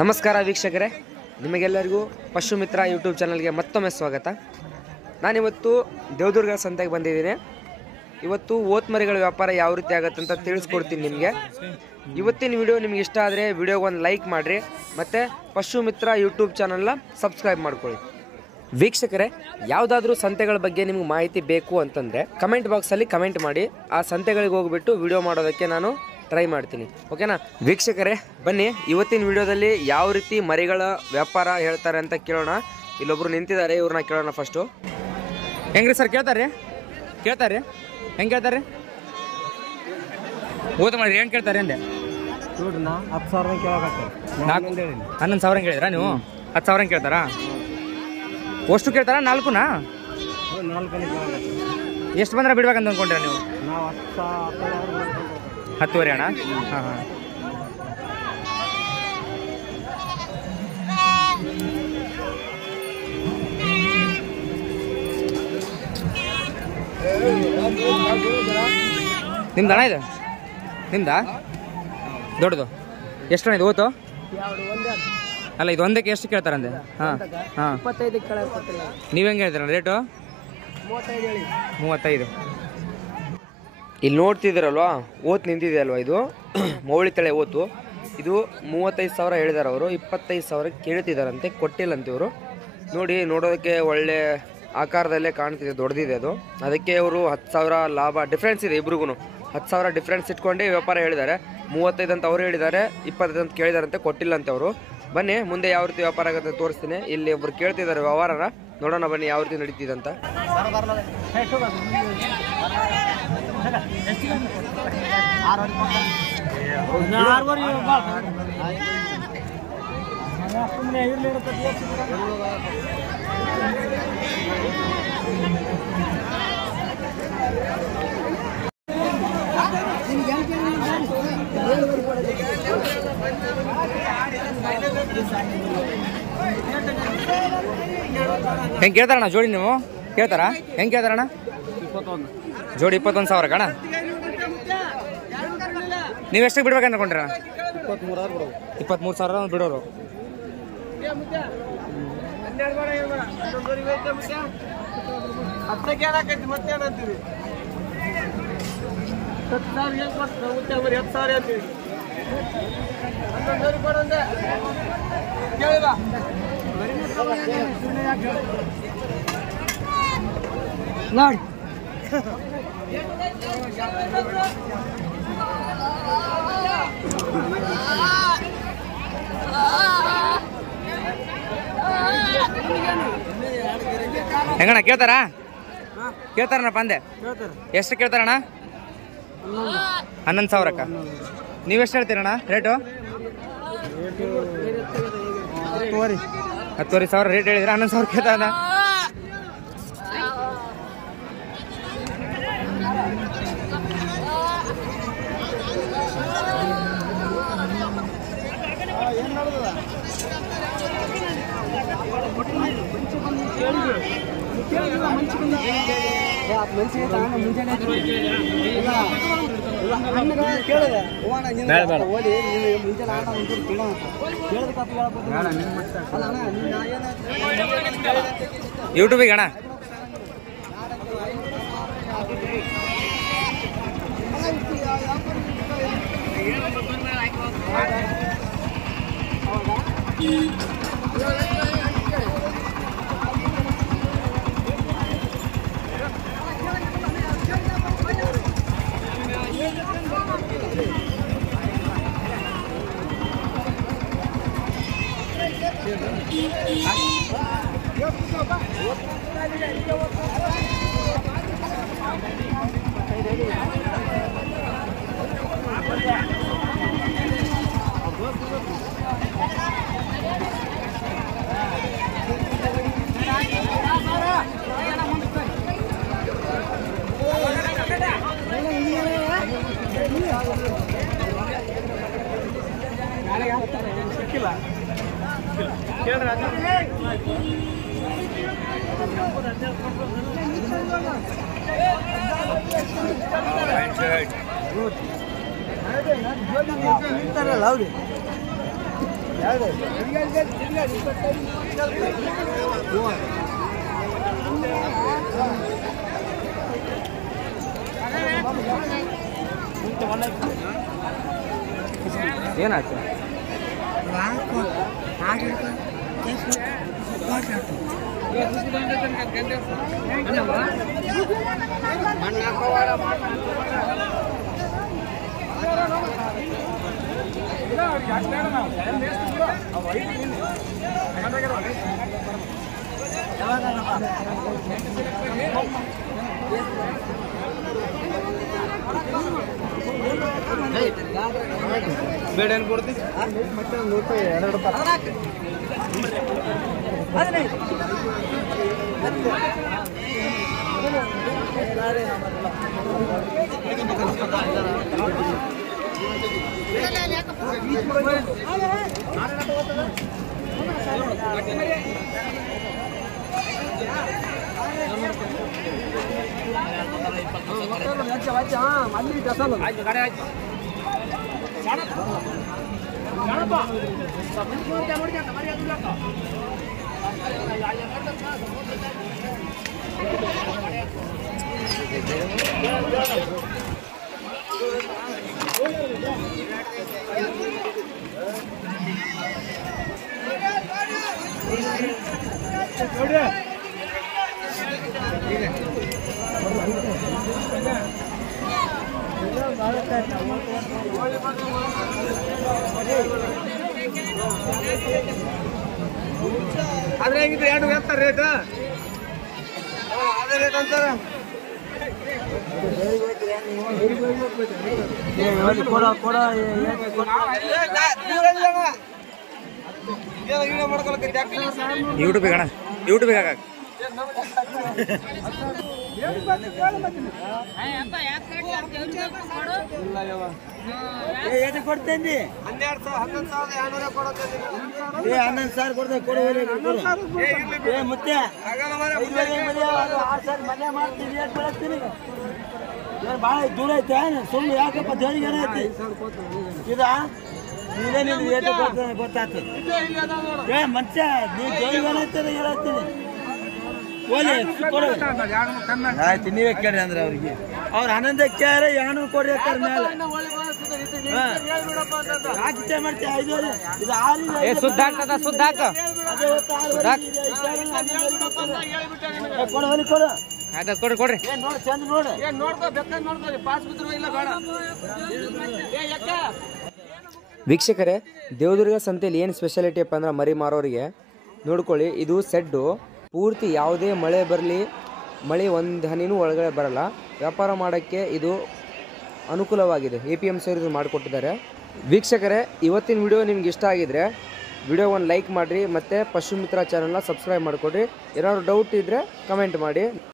ನಮಸ್ಕಾರ ವೀಕ್ಷಕರೇ, ನಿಮಗೆಲ್ಲರಿಗೂ ಪಶುಮಿತ್ರ ಯೂಟ್ಯೂಬ್ ಚಾನಲ್ಗೆ ಮತ್ತೊಮ್ಮೆ ಸ್ವಾಗತ. ನಾನಿವತ್ತು ದೇವದುರ್ಗ ಸಂತೆಗೆ ಬಂದಿದ್ದೀನಿ. ಇವತ್ತು ಓತ್ಮರಿಗಳ ವ್ಯಾಪಾರ ಯಾವ ರೀತಿ ಆಗುತ್ತೆ ಅಂತ ತಿಳಿಸ್ಕೊಡ್ತೀನಿ ನಿಮಗೆ. ಇವತ್ತಿನ ವಿಡಿಯೋ ನಿಮ್ಗೆ ಇಷ್ಟ ಆದರೆ ವಿಡಿಯೋಗೊಂದು ಲೈಕ್ ಮಾಡಿರಿ, ಮತ್ತು ಪಶುಮಿತ್ರ ಯೂಟ್ಯೂಬ್ ಚಾನಲ್ನ ಸಬ್ಸ್ಕ್ರೈಬ್ ಮಾಡ್ಕೊಳ್ಳಿ. ವೀಕ್ಷಕರೇ, ಯಾವುದಾದ್ರೂ ಸಂತೆಗಳ ಬಗ್ಗೆ ನಿಮ್ಗೆ ಮಾಹಿತಿ ಬೇಕು ಅಂತಂದರೆ ಕಮೆಂಟ್ ಬಾಕ್ಸಲ್ಲಿ ಕಮೆಂಟ್ ಮಾಡಿ. ಆ ಸಂತೆಗಳಿಗೆ ಹೋಗ್ಬಿಟ್ಟು ವಿಡಿಯೋ ಮಾಡೋದಕ್ಕೆ ನಾನು ಟ್ರೈ ಮಾಡ್ತೀನಿ, ಓಕೆನಾ? ವೀಕ್ಷಕರೇ, ಬನ್ನಿ ಇವತ್ತಿನ ವಿಡಿಯೋದಲ್ಲಿ ಯಾವ ರೀತಿ ಮರಿಗಳ ವ್ಯಾಪಾರ ಹೇಳ್ತಾರೆ ಅಂತ ಕೇಳೋಣ. ಇಲ್ಲೊಬ್ರು ನಿಂತಿದ್ದಾರೆ, ಇವ್ರನ್ನ ಕೇಳೋಣ ಫಸ್ಟು. ಹೆಂಗ್ರಿ ಸರ್? ಕೇಳ್ತಾರೆ ಹೆಂಗೆ ಕೇಳ್ತಾರೆ? ಓದ ಮಾಡಿ ಹೆಂಗೆ ಕೇಳ್ತಾರೆ ಅಂದೆ? ನೋಡ್ರಿ, ನಾ 10,000 ಕೇಳಕತ್ತೆ. 11,000 ಕೇಳಿದ್ರಾ ನೀವು? 10,000 ಕೇಳ್ತಾರಾ? ಅಷ್ಟು ಕೇಳ್ತಾರಾ? 4ನಾ? 4 ಎಷ್ಟು ಬಂದ್ರೆ ಬಿಡ್ಬೇಕಂತ ಅಂದ್ಕೊಂಡ್ರೆ ನೀವು? ನಾವು 10,000 ಅಣ್ಣ. ಹಾಂ ಹಾಂ. ನಿಮ್ದು ಅಣ್ಣ ಇದು? ನಿಮ್ದಾ? ದೊಡ್ಡದು ಎಷ್ಟು ಅಣ್ಣ ಇದು ಓತು? ಅಲ್ಲ, ಇದು ಒಂದಕ್ಕೆ ಎಷ್ಟು ಕೇಳ್ತಾರಂದೆ? ಹಾಂ ಹಾಂ. 25 ಕೇಳಕ್ಕೊಟ್ಟಿಲ್ಲ. ನೀವು ಹೆಂಗೆ ಹೇಳ್ತೀರ ರೇಟು? 35. ಇಲ್ಲಿ ನೋಡ್ತಿದ್ದೀರಲ್ವಾ, ಓತ್ ನಿಂತಿದೆ ಇದು ಮೌಳಿ ತಳೆ ಓತು. ಇದು 35,000 ಹೇಳಿದಾರೆ ಅವರು. 25,000 ಕೇಳ್ತಿದ್ದಾರಂತೆ, ಕೊಟ್ಟಿಲ್ಲಂತೆ ಇವರು. ನೋಡಿ, ನೋಡೋದಕ್ಕೆ ಒಳ್ಳೆ ಆಕಾರದಲ್ಲೇ ಕಾಣ್ತಿದೆ, ದೊಡ್ಡದಿದೆ ಅದು. ಅದಕ್ಕೆ ಅವರು 10,000 ಲಾಭ ಡಿಫ್ರೆನ್ಸ್ ಇದೆ ಇಬ್ರಿಗೂ. 10,000 ಡಿಫ್ರೆನ್ಸ್ ಇಟ್ಕೊಂಡೆ ವ್ಯಾಪಾರ ಹೇಳಿದ್ದಾರೆ. 35 ಅಂತ ಅವರು ಹೇಳಿದ್ದಾರೆ, 25 ಅಂತ ಕೇಳಿದಾರಂತೆ, ಕೊಟ್ಟಿಲ್ಲಂತೆ ಅವರು. ಬನ್ನಿ ಮುಂದೆ ಯಾವ ರೀತಿ ವ್ಯಾಪಾರ ಆಗುತ್ತೆ ತೋರಿಸ್ತೀನಿ. ಇಲ್ಲಿ ಒಬ್ರು ಕೇಳ್ತಿದ್ದಾರೆ ವ್ಯವಹಾರನ, ನೋಡೋಣ ಬನ್ನಿ ಯಾವ ರೀತಿ ನಡೀತಿದೆ ಅಂತ. ಹೆಂಗೆ ಕೇಳ್ತಾರಣ್ಣ ಜೋಡಿ? ನೀವು ಕೇಳ್ತಾರಾ? ಹೆಂಗೆ ಕೇಳ್ತಾರಣ್ಣ? 21 ಜೋಡಿ 21,000 ಕಣ. ನೀವು ಎಷ್ಟಕ್ಕೆ ಬಿಡ್ಬೇಕಂತ ಅನ್ಕೊಂಡ್ರೆ? 23,000 ಬಿಡೋರು. ನೋಡಿ, ಹೆಂಗಣ್ಣ ಕೇಳ್ತಾರಾ? ಕೇಳ್ತಾರಣ್ಣಪ್ಪ ಅಂದೆ. ಎಷ್ಟು ಕೇಳ್ತಾರಣ್ಣ? 11,000ಕ್ಕ. ನೀವೆಷ್ಟು ಹೇಳ್ತೀರಣ್ಣ ರೇಟು? 10,000 ರೇಟ್ ಹೇಳಿದ್ರೆ 11,000 ಕೇಳ್ತಾರ. ಯೂಟ್ಯೂಬಿಗೆ ಅಣ್ಣ ಏನಾಯ್ತು ಬೇಡ ಏನು ಕೊಡ್ತೀವಿ ಮತ್ತೆ ₹2 ಆದ್ರೆ ಹೆಂಗಿದ್ರೆ 2 ಹೇಳ್ತಾರೆ ರೇಟ್ ಅದೇ ರೇಟ್ ಅಂತಾರೆ ಯೂಟ್ಯೂಬಿಗೆ ಅಣ್ಣ ಯೂಟ್ಯೂಬಿಗೆ ಹಾಕ ಕೊಡ್ತೇನೆ 11,200 ಕೊಡ್ತೇನೆ ಕೊಡುವ ಮತ್ತೆ ಮನೆ ಮಾಡ್ತೀನಿ ಭಾಳ ದೂರ ಐತೆ ಸುಳ್ಳು ಯಾಕಪ್ಪ ದೇವರಿಗೆ ಏನೈತಿ ಇದಾ ನೀನೇ ನಿಮ್ಗೆ ಏಟು ಕೊಡ್ತೇನೆ ಗೊತ್ತಾಗ್ತದೆ ಮನುಷ್ಯ ನೀವು ದೇವರಿಗೆ ಏನೈತೆ ಹೇಳ್ತೀನಿ ಆಯ್ತು ನೀವೇ ಕೇಳಿ ಅಂದ್ರೆ ಅವ್ರಿಗೆ ಅವ್ರ ಆನಂದ ಕೇಳಿ ಯಾನು ಕೊಡ್ರಿ ಮೇಲೆ ಮಾಡ್ತೀವಿ 5 ಇದು 6 ಸುದ್ದ ಆಗ್ತದ ಸುದ್ದ ಕೊಡು ಆಯ್ತು ಕೊಡ್ರಿ ಕೊಡ್ರಿ ನೋಡಿ ಚಂದ ನೋಡಿ ನೋಡ್ಕೋ ಬೇಕಾದ್ರೆ ನೋಡ್ಕೊಳ್ಳಿ ಪಾಸ್ ಬಿದ್ರು ಇಲ್ಲ ಬೇಡ ವೀಕ್ಷಕರೇ ದೇವದುರ್ಗ ಸಂತೆಯಲ್ಲಿ ಏನು ಸ್ಪೆಷಾಲಿಟಿ ಅಪ್ಪ ಅಂದ್ರೆ ಮರಿ ಮಾರೋರಿಗೆ ನೋಡ್ಕೊಳ್ಳಿ ಇದು ಸೆಡ್ಡು ಪೂರ್ತಿ ಯಾವುದೇ ಮಳೆ ಬರಲಿ ಮಳೆ ಒಂದು ಹನಿನೂ ಒಳಗಡೆ ಬರಲ್ಲ ವ್ಯಾಪಾರ ಮಾಡೋಕ್ಕೆ ಇದು ಅನುಕೂಲವಾಗಿದೆ APMC ಅವರು ಮಾಡಿಕೊಟ್ಟಿದ್ದಾರೆ ವೀಕ್ಷಕರೇ ಇವತ್ತಿನ ವಿಡಿಯೋ ನಿಮ್ಗೆ ಇಷ್ಟ ಆಗಿದ್ರೆ ವಿಡಿಯೋ ಒಂದು ಲೈಕ್ ಮಾಡಿರಿ ಮತ್ತು ಪಶು ಮಿತ್ರ ಚಾನಲ್ನ ಸಬ್ಸ್ಕ್ರೈಬ್ ಮಾಡಿಕೊಡ್ರಿ ಏನಾದ್ರು ಡೌಟ್ ಇದ್ದರೆ ಕಮೆಂಟ್ ಮಾಡಿ